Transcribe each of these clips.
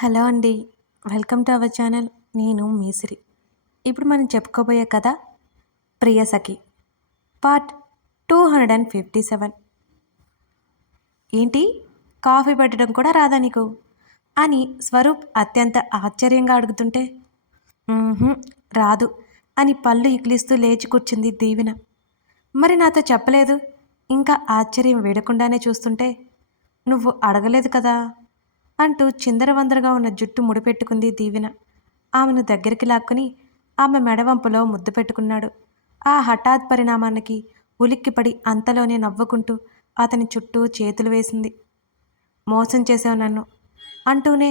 Hello అండి. Welcome to our channel. నేను మీసిరి. ఇప్పుడు మనం చెప్పుకోబోయే కథ 'ప్రియసఖి' పార్ట్ 257. ఏంటి, కాఫీ పెట్టడం కూడా రాదా నీకు అని స్వరూప్ అత్యంత ఆశ్చర్యంగా అడుగుతుంటే, "మ్మ్హ్మ్, రాదు" అని పళ్ళు ఇకిలిస్తూ లేచి కూర్చుంది దీవెన. మరి నాతో చెప్పలేదు? ఇంకా ఆశ్చర్యం వేడకుండానే చూస్తుంటే, "నువ్వు అడగలేదు కదా" అంటూ చిందరవందరగా ఉన్న జుట్టు ముడిపెట్టుకుంది దీవెన. ఆమెను దగ్గరికి లాక్కుని ఆమె మెడవంపులో ముద్దు పెట్టుకున్నాడు. ఆ హఠాత్ పరిణామానికి ఉలిక్కిపడి అంతలోనే నవ్వుకుంటూ అతని చుట్టూ చేతులు వేసింది. "మోసం చేసావు నన్ను" అంటూనే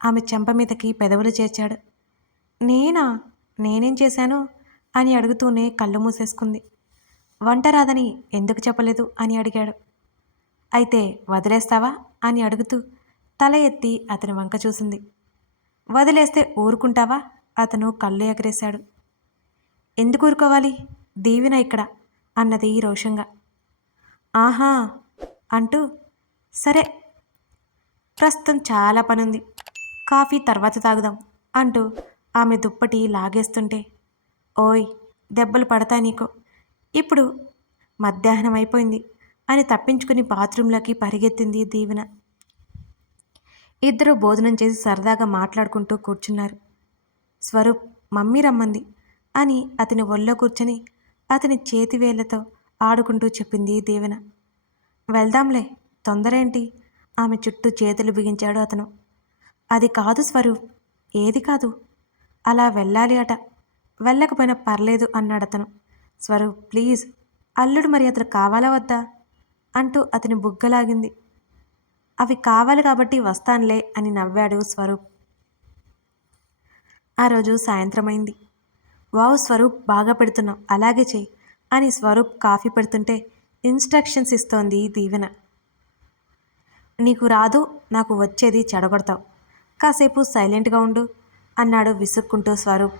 ఆమె చెంప మీదకి పెదవులు చేర్చాడు. "నేనా? నేనేం చేశాను" అని అడుగుతూనే కళ్ళు మూసేసుకుంది. "వంట రాదని ఎందుకు చెప్పలేదు" అని అడిగాడు. "అయితే వదిలేస్తావా" అని అడుగుతూ తల ఎత్తి అతని వంక చూసింది. "వదిలేస్తే ఊరుకుంటావా?" అతను కళ్ళు ఎగరేశాడు. "ఎందుకు ఊరుకోవాలి? దీవెన ఇక్కడ" అన్నది రోషంగా. "ఆహా" అంటూ, "సరే, ప్రస్తుతం చాలా పనుంది, కాఫీ తర్వాత తాగుదాం" అంటూ ఆమె దుప్పటి లాగేస్తుంటే, "ఓయ్, దెబ్బలు పడతా నీకు, ఇప్పుడు మధ్యాహ్నం అయిపోయింది" అని తప్పించుకుని బాత్రూంలోకి పరిగెత్తింది దీవెన. ఇద్దరూ భోజనం చేసి సరదాగా మాట్లాడుకుంటూ కూర్చున్నారు. స్వరూప్ మమ్మీ రమ్మంది అని అతని ఒళ్ళో కూర్చొని అతని చేతివేళ్లతో ఆడుకుంటూ చెప్పింది దీవెన. "వెళ్దాంలే, తొందరేంటి" ఆమె చుట్టూ చేతులు బిగించాడు అతను. "అది కాదు స్వరూప్." "ఏది కాదు?" "అలా వెళ్ళాలి అట." "వెళ్ళకపోయినా పర్లేదు" అన్నాడతను. "స్వరూప్ ప్లీజ్, అల్లుడు మరి అతను కావాలా వద్దా" అంటూ అతని బుగ్గలాగింది. "అవి కావాలి కాబట్టి వస్తానులే" అని నవ్వాడు స్వరూప్. ఆ రోజు సాయంత్రమైంది. "వావ్ స్వరూప్, బాగా పెడుతున్నావు, అలాగే చెయ్యి" అని స్వరూప్ కాఫీ పెడుతుంటే ఇన్స్ట్రక్షన్స్ ఇస్తోంది దీవెన. "నీకు రాదు, నాకు వచ్చేది చెడగొడతావు, కాసేపు సైలెంట్గా ఉండు" అన్నాడు విసుక్కుంటూ స్వరూప్.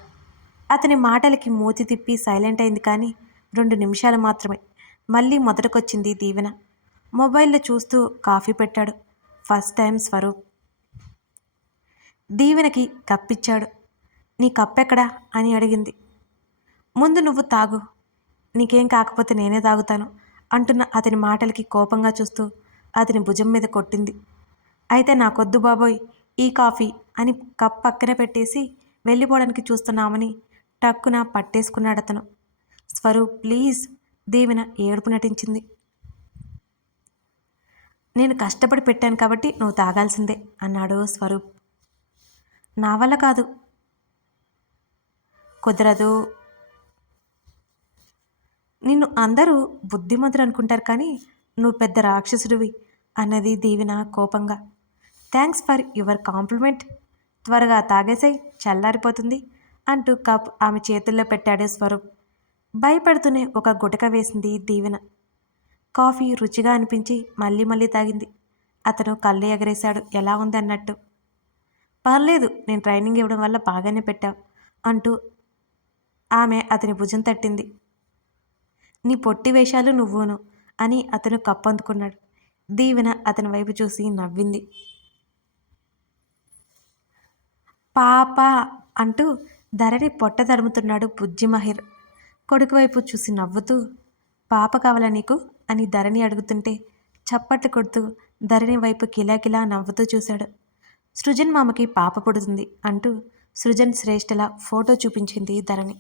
అతని మాటలకి మూతి తిప్పి సైలెంట్ అయింది. కానీ 2 నిమిషాలు మాత్రమే. మళ్ళీ మొదటకొచ్చింది దీవెన. మొబైల్లో చూస్తూ కాఫీ పెట్టాడు ఫస్ట్ టైం స్వరూప్. దీవెనకి కప్పిచ్చాడు. "నీ కప్పెక్కడా" అని అడిగింది. "ముందు నువ్వు తాగు, నీకేం కాకపోతే నేనే తాగుతాను" అంటున్న అతని మాటలకి కోపంగా చూస్తూ అతని భుజం మీద కొట్టింది. "అయితే నాకొద్దు బాబోయ్ ఈ కాఫీ" అని కప్ పక్కన పెట్టేసి వెళ్ళిపోవడానికి చూస్తున్నామని టక్కున పట్టేసుకున్నాడతను. "స్వరూప్ ప్లీజ్" దీవెన ఏడుపు నటించింది. "నేను కష్టపడి పెట్టాను కాబట్టి నువ్వు తాగాల్సిందే" అన్నాడు స్వరూప్. "నా వల్ల కాదు." "కుదరదు." "నిన్ను అందరూ బుద్ధిమంతుడు అనుకుంటారు, కానీ నువ్వు పెద్ద రాక్షసుడివి" అన్నది దీవెన కోపంగా. "Thanks for your compliment. త్వరగా తాగేసేయ్, చల్లారిపోతుంది" అంటూ కప్ ఆమె చేతుల్లో పెట్టాడు స్వరూప్. భయపడుతూనే ఒక గుటక వేసింది దీవెన. కాఫీ రుచిగా అనిపించి మళ్ళీ మళ్ళీ తాగింది. అతను కళ్ళు ఎగరేశాడు ఎలా ఉంది అన్నట్టు. "పర్లేదు, నేను ట్రైనింగ్ ఇవ్వడం వల్ల బాగానే పెట్టావు" అంటూ ఆమె అతని భుజం తట్టింది. "నీ పొట్టి వేషాలు నువ్వును" అని అతను కప్పందుకున్నాడు. దీవెన అతని వైపు చూసి నవ్వింది. "పాపా" అంటూ ధరణి పొట్ట తడుముతున్నాడు బుజ్జి మహిర్. కొడుకు వైపు చూసి నవ్వుతూ, "పాప కావాలా నీకు" అని ధరణి అడుగుతుంటే చప్పట్లు కొడుతూ ధరణి వైపు కిలాకిలా నవ్వుతూ చూశాడు. "సృజన్ మామకి పాప పుడుతుంది" అంటూ సృజన్ శ్రేష్టల ఫోటో చూపించింది ధరణి.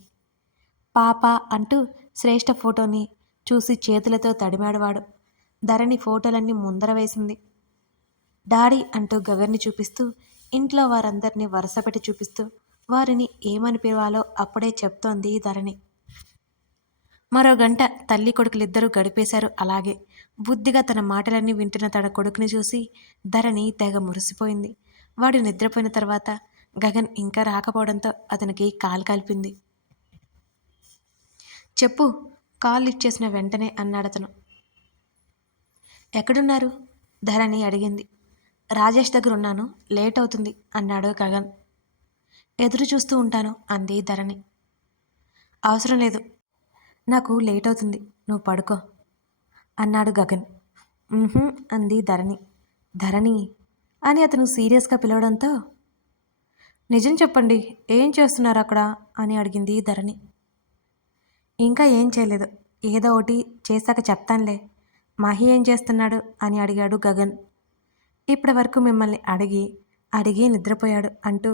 "పాప" అంటూ శ్రేష్ఠ ఫోటోని చూసి చేతులతో తడిమాడవాడు. ధరణి ఫోటోలన్నీ ముందర వేసింది. "డాడీ" అంటూ గగన్ని చూపిస్తూ ఇంట్లో వారందరినీ వరుసపెట్టి చూపిస్తూ వారిని ఏమని పిలవాలో అప్పుడే చెప్తోంది ధరణి. మరో గంట తల్లి కొడుకులిద్దరూ గడిపేశారు అలాగే. బుద్ధిగా తన మాటలన్నీ వింటున్న తన కొడుకుని చూసి ధరణి తెగ మురిసిపోయింది. వాడు నిద్రపోయిన తర్వాత గగన్ ఇంకా రాకపోవడంతో అతనికి కాలు కలిపింది. "చెప్పు" కాల్ లిఫ్ట్ చేసిన వెంటనే అన్నాడతను. "ఎక్కడున్నారు" ధరణి అడిగింది. "రాజేష్ దగ్గర ఉన్నాను, లేట్ అవుతుంది" అన్నాడు గగన్. "ఎదురు చూస్తూ ఉంటాను" అంది ధరణి. "అవసరం లేదు, నాకు లేట్ అవుతుంది, నువ్వు పడుకో" అన్నాడు గగన్. అంది ధరణి. "ధరణి" అని అతను సీరియస్గా పిలవడంతో నిజం చెప్పండి, ఏం చేస్తున్నారు అక్కడ అని అడిగింది ధరణి. ఇంకా ఏం చేయలేదు, ఏదో ఒకటి చేశాక చెప్తానులే. మహి ఏం చేస్తున్నాడు అని అడిగాడు గగన్. ఇప్పటి వరకు మిమ్మల్ని అడిగి అడిగి నిద్రపోయాడు అంటూ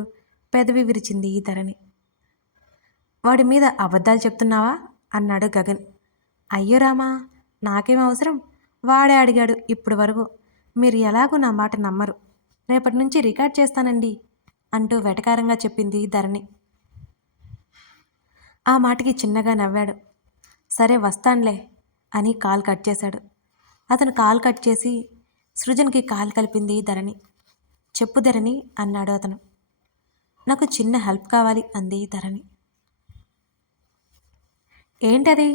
పెదవి విరిచింది ధరణి. వాడి మీద అబద్ధాలు చెప్తున్నావా అన్నాడు గగన్. అయ్యో రామా, నాకేం అవసరం, వాడే అడిగాడు ఇప్పుడు వరకు. మీరు ఎలాగూ నా మాట నమ్మరు, రేపటి నుంచి రికార్డ్ చేస్తానండి అంటూ వెటకారంగా చెప్పింది ధరణి. ఆ మాటకి చిన్నగా నవ్వాడు. సరే వస్తాన్లే అని కాల్ కట్ చేశాడు. అతను కాల్ కట్ చేసి సృజన్కి కాల్ కలిపింది ధరణి. చెప్పు ధరణి అన్నాడు అతను. నాకు చిన్న హెల్ప్ కావాలి అంది ధరణి. ఏంటది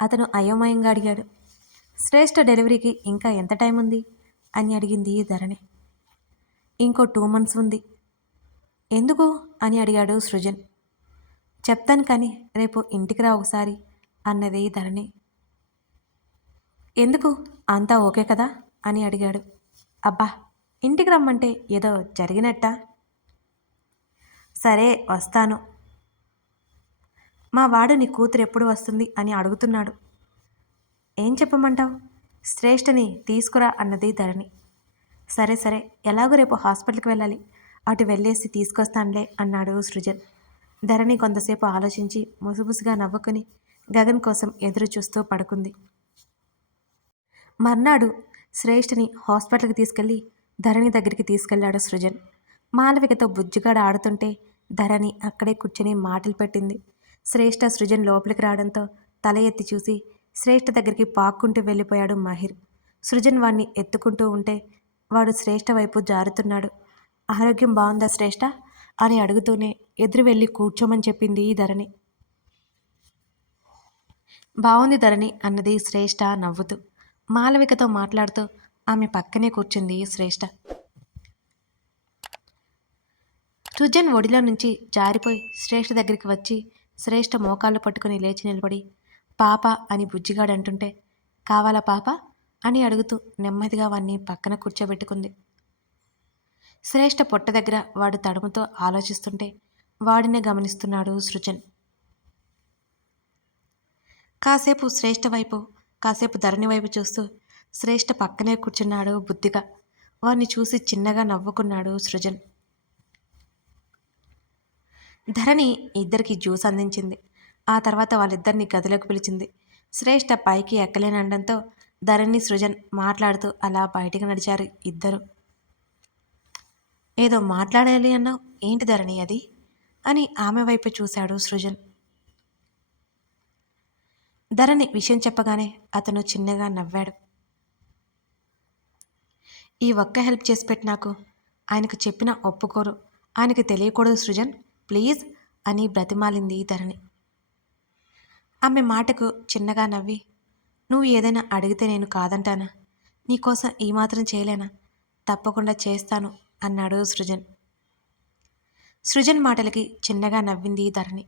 అతను అయోమయంగా అడిగాడు. శ్రేష్ఠ డెలివరీకి ఇంకా ఎంత టైం ఉంది అని అడిగింది ధరణి. ఇంకో 2 months ఉంది. ఎందుకు అని అడిగాడు సృజన్. చెప్తాను కానీ రేపు ఇంటికి రా ఒకసారి అన్నది ధరణి. ఎందుకు, అంతా ఓకే కదా అని అడిగాడు. అబ్బా, ఇంటికి రమ్మంటే ఏదో జరిగినట్టా? సరే వస్తాను. మా వాడు నీ కూతురు ఎప్పుడు వస్తుంది అని అడుగుతున్నాడు. ఏం చెప్పమంటావు? శ్రేష్ఠని తీసుకురా అన్నది ధరణి. సరే సరే, ఎలాగో రేపు హాస్పిటల్కి వెళ్ళాలి, అటు వెళ్ళేసి తీసుకొస్తానులే అన్నాడు సృజన్. ధరణి కొంతసేపు ఆలోచించి ముసుముసుగా నవ్వుకుని గగన్ కోసం ఎదురు చూస్తూ పడుకుంది. మర్నాడు శ్రేష్ఠని హాస్పిటల్కి తీసుకెళ్లి ధరణి దగ్గరికి తీసుకెళ్లాడు సృజన్. మాలవికతో బుజ్జిగాడ ఆడుతుంటే ధరణి అక్కడే కూర్చుని మాటలు పెట్టింది. శ్రేష్ఠ సృజన్ లోపలికి రావడంతో తల ఎత్తి చూసి శ్రేష్ఠ దగ్గరికి పాక్కుంటూ వెళ్ళిపోయాడు మహిర్. సృజన్ వాణ్ణి ఎత్తుకుంటూ ఉంటే వాడు శ్రేష్ఠ వైపు జారుతున్నాడు. ఆరోగ్యం బాగుందా శ్రేష్ఠ అని అడుగుతూనే ఎదురు వెళ్ళి కూర్చోమని చెప్పింది ధరణి. బాగుంది ధరణి అన్నది శ్రేష్ఠ నవ్వుతూ. మాలవికతో మాట్లాడుతూ ఆమె పక్కనే కూర్చుంది శ్రేష్ఠ. సృజన్ ఒడిలో నుంచి జారిపోయి శ్రేష్ఠ దగ్గరికి వచ్చి శ్రేష్ఠ మోకాళ్ళు పట్టుకుని లేచి నిలబడి పాప అని బుజ్జిగాడు అంటుంటే కావాలా పాప అని అడుగుతూ నెమ్మదిగా వాణ్ణి పక్కన కూర్చోబెట్టుకుంది. శ్రేష్ఠ పొట్ట దగ్గర వాడు తడుముతో ఆలోచిస్తుంటే వాడినే గమనిస్తున్నాడు సృజన్. కాసేపు శ్రేష్ఠ వైపు, కాసేపు ధరణి వైపు చూస్తూ శ్రేష్ఠ పక్కనే కూర్చున్నాడు బుద్ధిగా. వాణ్ణి చూసి చిన్నగా నవ్వుకున్నాడు సృజన్. ధరణి ఇద్దరికి జ్యూస్ అందించింది. ఆ తర్వాత వాళ్ళిద్దరిని గదిలోకి పిలిచింది. శ్రేష్ఠ పైకి ఎక్కలేనండంతో ధరణి సృజన్ మాట్లాడుతూ అలా బయటికి నడిచారు ఇద్దరు. ఏదో మాట్లాడాలి అన్నావు, ఏంటి ధరణి అది అని ఆమె వైపు చూశాడు సృజన్. ధరణి విషయం చెప్పగానే అతను చిన్నగా నవ్వాడు. ఈ ఒక్క హెల్ప్ చేసి పెట్టి నాకు, ఆయనకు చెప్పినా ఒప్పుకోరు, ఆయనకి తెలియకూడదు సృజన్ ప్లీజ్ అని బ్రతిమాలింది ధరణి. ఆమె మాటకు చిన్నగా నవ్వి నువ్వు ఏదైనా అడిగితే నేను కాదంటానా? నీకోసం ఈ మాత్రం చేయలేనా? తప్పకుండా చేస్తాను అన్నాడు సృజన్. సృజన్ మాటలకి చిన్నగా నవ్వింది ధరణి.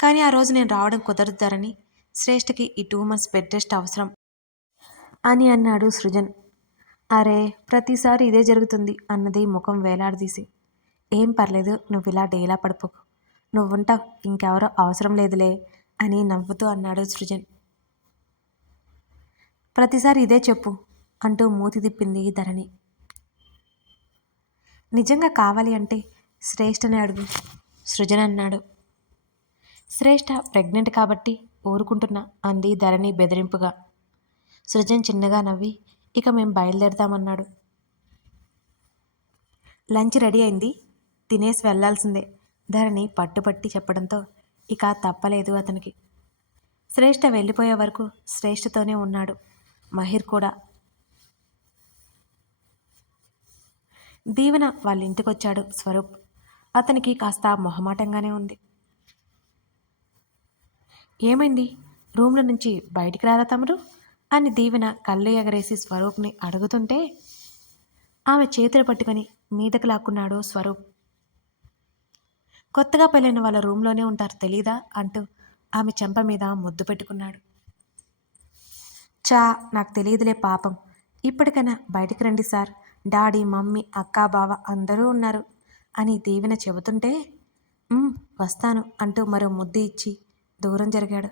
కానీ ఆ రోజు నేను రావడం కుదరదు ధరణి, శ్రేష్ఠకి ఈ 2 months బెడ్ రెస్ట్ అవసరం అని అన్నాడు సృజన్. అరే, ప్రతిసారి ఇదే జరుగుతుంది అన్నది ముఖం వేలాడదీసి. ఏం పర్లేదు, నువ్వు ఇలా డేలా పడిపోకు, నువ్వుంటావు, ఇంకెవరో అవసరం లేదులే అని నవ్వుతూ అన్నాడు సృజన్. ప్రతిసారి ఇదే చెప్పు అంటూ మూతి తిప్పింది ధరణి. నిజంగా కావాలి అంటే శ్రేష్ఠని అడుగు సృజన్ అన్నాడు. శ్రేష్ఠ ప్రెగ్నెంట్ కాబట్టి ఊరుకుంటున్నా అంది ధరణి బెదిరింపుగా. సృజన్ చిన్నగా నవ్వి ఇక మేం బయలుదేరతామన్నాడు. లంచ్ రెడీ అయింది, తినేసి వెళ్లాల్సిందే ధరణి పట్టుపట్టి చెప్పడంతో ఇక తప్పలేదు అతనికి. శ్రేష్ఠ వెళ్ళిపోయే వరకు శ్రేష్ఠతోనే ఉన్నాడు మహిర్ కూడా. దీవెన వాళ్ళ ఇంటికొచ్చాడు స్వరూప్. అతనికి కాస్త మొహమాటంగానే ఉంది. ఏమైంది, రూమ్లో నుంచి బయటికి రారా తమరు అని దీవెన కళ్ళు ఎగరేసి స్వరూప్ని అడుగుతుంటే ఆమె చేతులు పట్టుకొని మీదకు లాక్కున్నాడు స్వరూప్. కొత్తగా పెళ్ళైన వాళ్ళ రూమ్లోనే ఉంటారు తెలీదా అంటూ ఆమె చెంప మీద ముద్దు పెట్టుకున్నాడు. చా, నాకు తెలియదులే పాపం, ఇప్పటికైనా బయటికి రండి సార్, డాడీ మమ్మీ అక్క బావ అందరూ ఉన్నారు, అని దీవెన చెబుతుంటే "ఉమ్, వస్తాను అంటూ మరో ముద్దు ఇచ్చి దూరం జరిగాడు.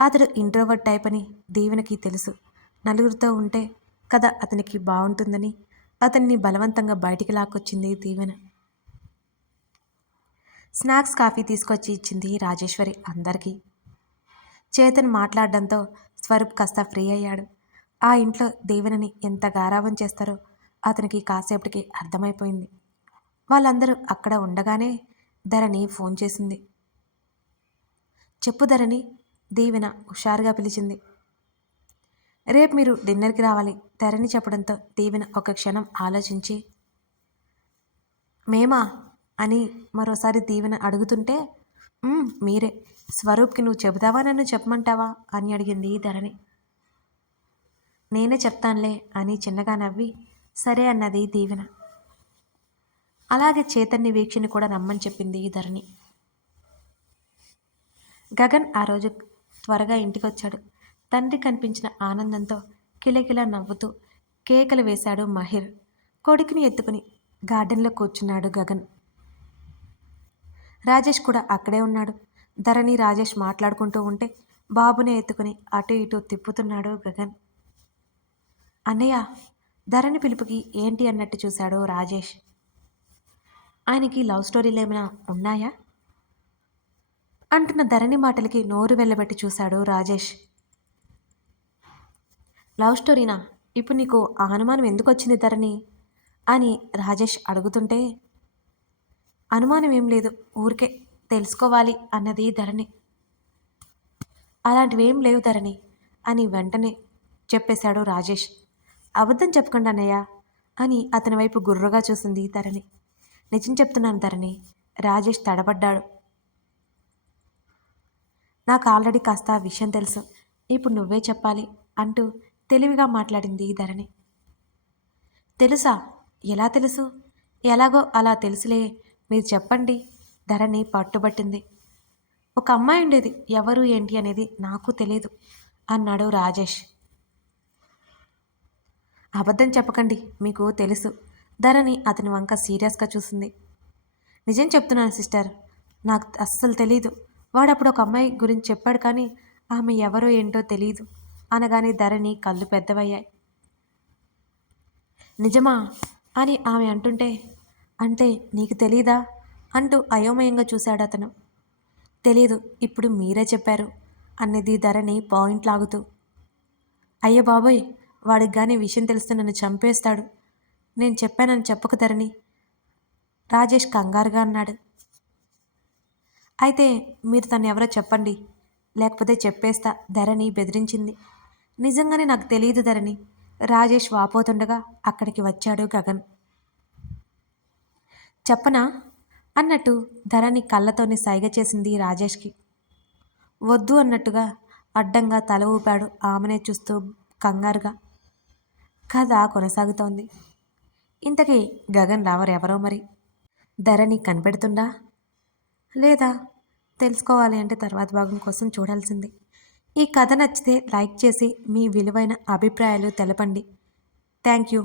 అతడు ఇంట్రోవర్ట్ టైప్ అని దీవెనకి తెలుసు. నలుగురితో ఉంటే కథ అతనికి బాగుంటుందని అతన్ని బలవంతంగా బయటికి లాక్కొచ్చింది దీవెన. స్నాక్స్ కాఫీ తీసుకొచ్చి ఇచ్చింది రాజేశ్వరి అందరికీ. చేతన్ మాట్లాడడంతో స్వరూప్ కాస్త ఫ్రీ అయ్యాడు. ఆ ఇంట్లో దీవెనని ఎంత గారాబం చేస్తారో అతనికి కాసేపటికి అర్థమైపోయింది. వాళ్ళందరూ అక్కడ ఉండగానే ధరణి ఫోన్ చేసింది. చెప్పు ధరణి, దీవెన హుషారుగా పిలిచింది. రేపు మీరు డిన్నర్కి రావాలి ధరణి చెప్పడంతో దీవెన ఒక క్షణం ఆలోచించి మేమా అని మరోసారి దీవెన అడుగుతుంటే మీరే. స్వరూప్కి నువ్వు చెబుతావా నన్ను చెప్పమంటావా అని అడిగింది ధరణి. నేనే చెప్తానులే అని చిన్నగా నవ్వి సరే అన్నది దీవెన. అలాగే చేతన్ని వీక్షని కూడా రమ్మని చెప్పింది ధరణి. గగన్ ఆ రోజు త్వరగా ఇంటికొచ్చాడు. తండ్రి కనిపించిన ఆనందంతో కిలకిలా నవ్వుతూ కేకలు వేశాడు మహిర్. కొడుకుని ఎత్తుకుని గార్డెన్లో కూర్చున్నాడు గగన్. రాజేష్ కూడా అక్కడే ఉన్నాడు. ధరణి రాజేష్ మాట్లాడుకుంటూ ఉంటే బాబునే ఎత్తుకుని అటు ఇటు తిప్పుతున్నాడు గగన్. అన్నయ్య, ధరణి పిలుపుకి ఏంటి అన్నట్టు చూశాడు రాజేష్. ఆయనకి లవ్ స్టోరీలు ఏమైనా ఉన్నాయా అంటున్న ధరణి మాటలకి నోరు వెళ్ళబెట్టి చూశాడు రాజేష్. లవ్ స్టోరీనా? ఇప్పుడు నీకు ఆ అనుమానం ఎందుకు వచ్చింది ధరణి అని రాజేష్ అడుగుతుంటే అనుమానం ఏం లేదు, ఊరికే తెలుసుకోవాలి అన్నది ధరణి. అలాంటివేం లేవు ధరణి అని వెంటనే చెప్పేశాడు రాజేష్. అబద్ధం చెప్పకుండా అన్నయ్య అని అతని వైపు గుర్రుగా చూసింది ధరణి. నిజం చెప్తున్నాను ధరణి. రాజేష్ తడబడ్డాడు. నాకు ఆల్రెడీ కాస్త విషయం తెలుసు, ఇప్పుడు నువ్వే చెప్పాలి అంటూ తెలివిగా మాట్లాడింది ధరణి. తెలుసా? ఎలా తెలుసు? ఎలాగో అలా తెలుసులే, మీరు చెప్పండి ధరణి పట్టుబట్టింది. ఒక అమ్మాయి ఉండేది, ఎవరు ఏంటి అనేది నాకు తెలియదు అన్నాడు రాజేష్. అబద్ధం చెప్పకండి, మీకు తెలుసు. ధరణి అతని వంక సీరియస్గా చూసింది. నిజం చెప్తున్నాను సిస్టర్, నాకు అస్సలు తెలీదు. వాడప్పుడు ఒక అమ్మాయి గురించి చెప్పాడు కానీ ఆమె ఎవరో ఏంటో తెలియదు అనగానే ధరణి కళ్ళు పెద్దవయ్యాయి. నిజమా అని ఆమె అంటుంటే అంటే నీకు తెలీదా అంటూ అయోమయంగా చూశాడు అతను. తెలీదు, ఇప్పుడు మీరే చెప్పారు అన్నది ధరణి పాయింట్ లాగుతూ. అయ్యో బాబోయ్, వాడికి కానీ విషయం తెలిస్తే నన్ను చంపేస్తాడు. నేను చెప్పానని చెప్పక ధరణి, రాజేష్ కంగారుగా అన్నాడు. అయితే మీరు తను ఎవరో చెప్పండి, లేకపోతే చెప్పేస్తా ధరణి బెదిరించింది. నిజంగానే నాకు తెలియదు ధరణి. రాజేష్ వాపోతుండగా అక్కడికి వచ్చాడు గగన్. చెప్పనా అన్నట్టు ధరణి కళ్ళతోని సైగ చేసింది రాజేష్కి. వద్దు అన్నట్టుగా అడ్డంగా తల ఊపాడు ఆమెనే చూస్తూ కంగారుగా. కథ కొనసాగుతోంది. ఇంతకీ గగన్ లవర్ ఎవరో మరి ధరణి కనిపెడుతుందా లేదా తెలుసుకోవాలి అంటే తర్వాత భాగం కోసం చూడాల్సిందే. ఈ కథ నచ్చితే లైక్ చేసి మీ విలువైన అభిప్రాయాలు తెలపండి. Thank you.